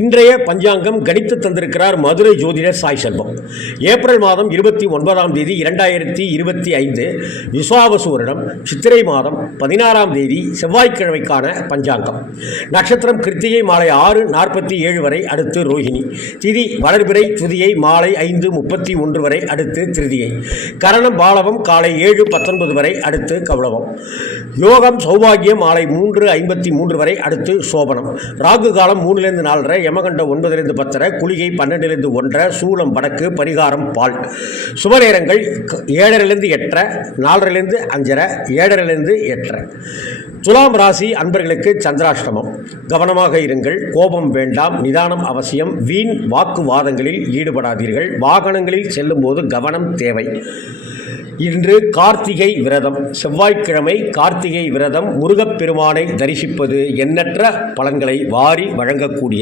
இன்றைய பஞ்சாங்கம் கணித்து தந்திருக்கிறார் மதுரை ஜோதிடர் சாய் செல்வம். ஏப்ரல் மாதம் 29ஆம் தேதி 2025 விஸ்வாவசு வருடம் சித்திரை மாதம் 16ஆம் தேதி செவ்வாய்க்கிழமைக்கான பஞ்சாங்கம். நட்சத்திரம் கிருத்திகை மாலை 6:47 வரை, அடுத்து ரோஹிணி. திதி வளர்பிறை துதியை மாலை 5:31 வரை, அடுத்து திருதியை. கரணம் பாலவம் காலை 7:19 வரை, அடுத்து கௌளவம். யோகம் சௌபாகியம் மாலை 3:53 வரை, அடுத்து சோபனம். ராகு காலம் 3-4, யமகண்டம் 9-10, குளிகை 12-1, சூலம் வடக்கு, பரிகாரம் பால். சுப நேரங்கள் 7:30, 4:05, 7:30. துலாம் ராசி அன்பர்களுக்கு சந்திராஷ்டமம். கவனமாக இருங்கள், கோபம் வேண்டாம், நிதானம் அவசியம். வீண் வாக்குவாதங்களில் ஈடுபடாதீர்கள். வாகனங்களில் செல்லும் போது கவனம் தேவை. இன்று கார்த்திகை விரதம், செவ்வாய்க்கிழமை கார்த்திகை விரதம். முருகப்பெருமானை தரிசிப்பது எண்ணற்ற பலன்களை வாரி வழங்கக்கூடிய